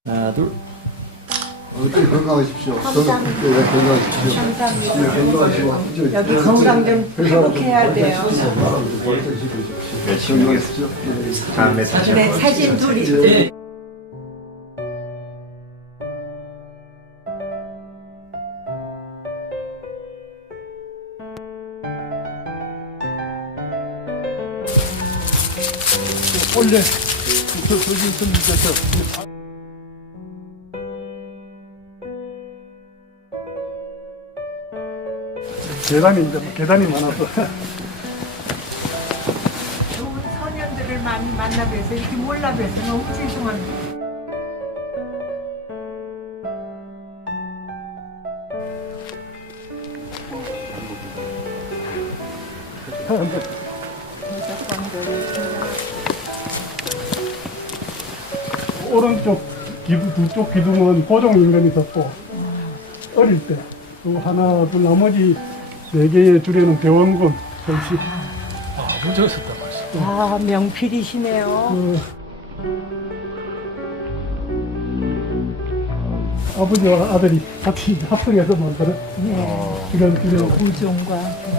하나, 둘. 어떻게 건강하십시오. 감사합니다. 건강하십시오. 감사합니다. 예, 건강하시고. 여기 건강 좀 회복해야 돼요. 열심히 하겠습니다. 다음에 다시 네, 한번 사진 찍어주세요. 둘이. 원래 저기 있습니다. 계단인데 뭐 계단이 많아서 좋은 선현들을 많이 만나 뵈서 이렇게 몰라 뵈서 너무 죄송합니다. 오른쪽 두쪽 기둥은 보종 인간이 있었고 어릴 때 또 하나 둘 나머지 네 개의 줄에는 대원군 설치. 문제가 있었단 말이죠. 와, 명필이시네요. 그 아버지와 아들이 같이 합성해서 만드는 네. 이런 고종과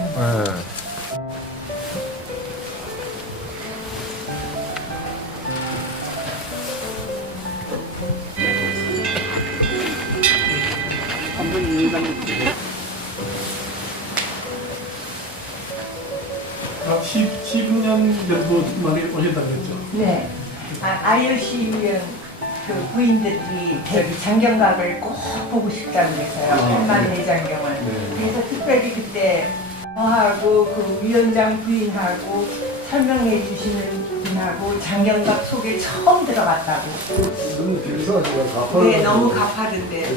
약 10년 정도 만에 오신다고 했죠. 네. IOC 유형 그 부인들이 저기 장경각을 꼭 보고 싶다고 해서요. 한만 대장경을. 그래서 특별히 그때 저하고 그 위원장 부인하고 설명해 주시는 분하고 장경각 속에 처음 들어갔다고. 너무 길어가지고 네, 너무 가파른데.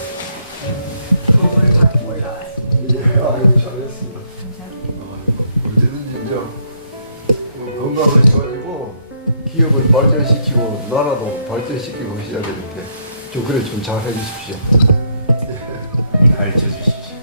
그걸 갖고 올라왔습니다. 예, 아이고 잘했습니다. 언제든지 이제 건강을 좋아지고 기업을 발전시키고 나라도 발전시키고 하셔야 되는데 좀 그래 좀 잘 해주십시오. 가르쳐 주십시오.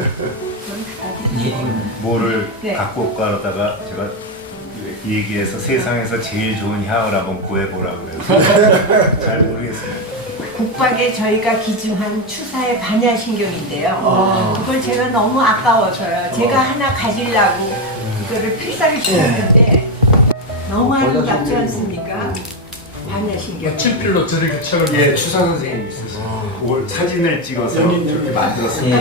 네. 뭐를 네. 갖고 가다가 제가 얘기해서 세상에서 제일 좋은 향을 한번 구해보라고 해서 잘 모르겠습니다. 국박에 저희가 기증한 추사의 반야신경인데요. 그걸 제가 너무 아까워서요. 제가 하나 가지려고 그거를 필사를 시켰는데 너무 아름답지 않습니까? 반야신경. 칠필로 저렇게 책을 예, 추사 선생님이 있으세요. 올 사진을 찍어서 이렇게 만들었습니다.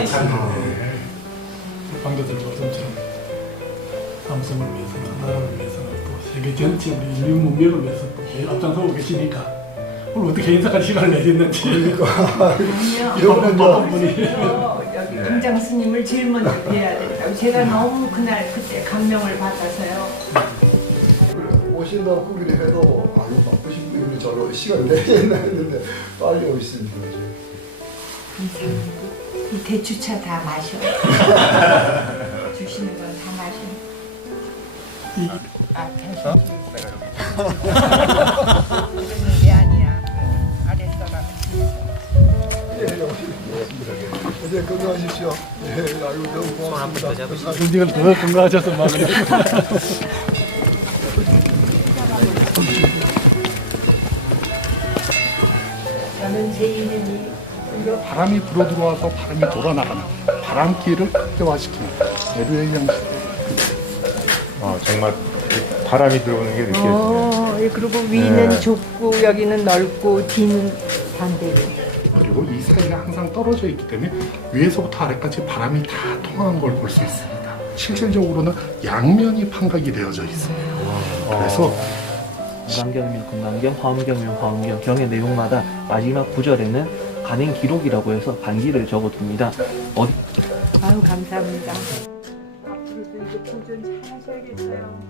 방도들 것처럼 삼성을 위해서나 나라를 위해서나 또 세계 전체 우리 인류 문명을 위해서 또 제일 앞장서고 계시니까 오늘 어떻게 인사할 시간을 내셨는지 아니요. 바쁜 분이 여기 공장 스님을 제일 먼저 뵈야 된다고. 제가 너무 그때 감명을 받아서요. 오신다고 그기를 해도 아유 바쁘신 분이 저로 시간 내겠나 했는데 빨리 오시는 거죠. 감사합니다. 이 대추차 다 마셔. 주시는 건 다 마셔. 당신 그러는 게 아니야. 아랫사람은 이제 건강하십시오. 예, 아유 너무 고맙습니다. 이걸 더 건강하셔서 막 그냥 저는 제 이름이 바람이 들어와서 바람이 돌아나가는 바람길을 극대화시키는 내루의 형식. 정말 바람이 들어오는 게 느껴지네요. 예, 그리고 위는 네. 좁고 여기는 넓고 뒤는 반대로. 그리고 이 사이가 항상 떨어져 있기 때문에 위에서부터 아래까지 바람이 다 통하는 걸 볼 수 있습니다. 실질적으로는 양면이 판각이 되어져 있어요. 그래서 건강경이면 건강경, 화엄경이면 화엄경, 경의 내용마다 마지막 구절에는 간행 기록이라고 해서 반기를 적어둡니다. 어디 아유, 감사합니다. 앞으로도 이제 보존 잘 하셔야겠어요.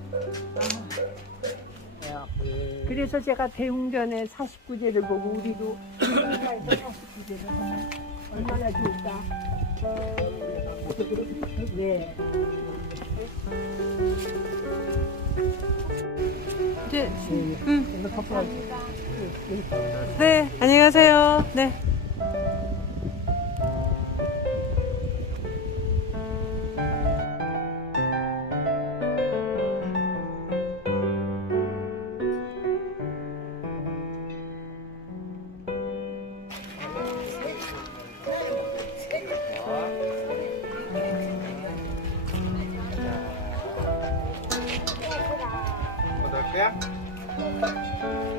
그래서 제가 대웅전의 49제를 보고 우리도 우리나라에서 49제를 하면 얼마나 좋을까. 네. 이제, 네, 안녕히 가세요. 네. 그냥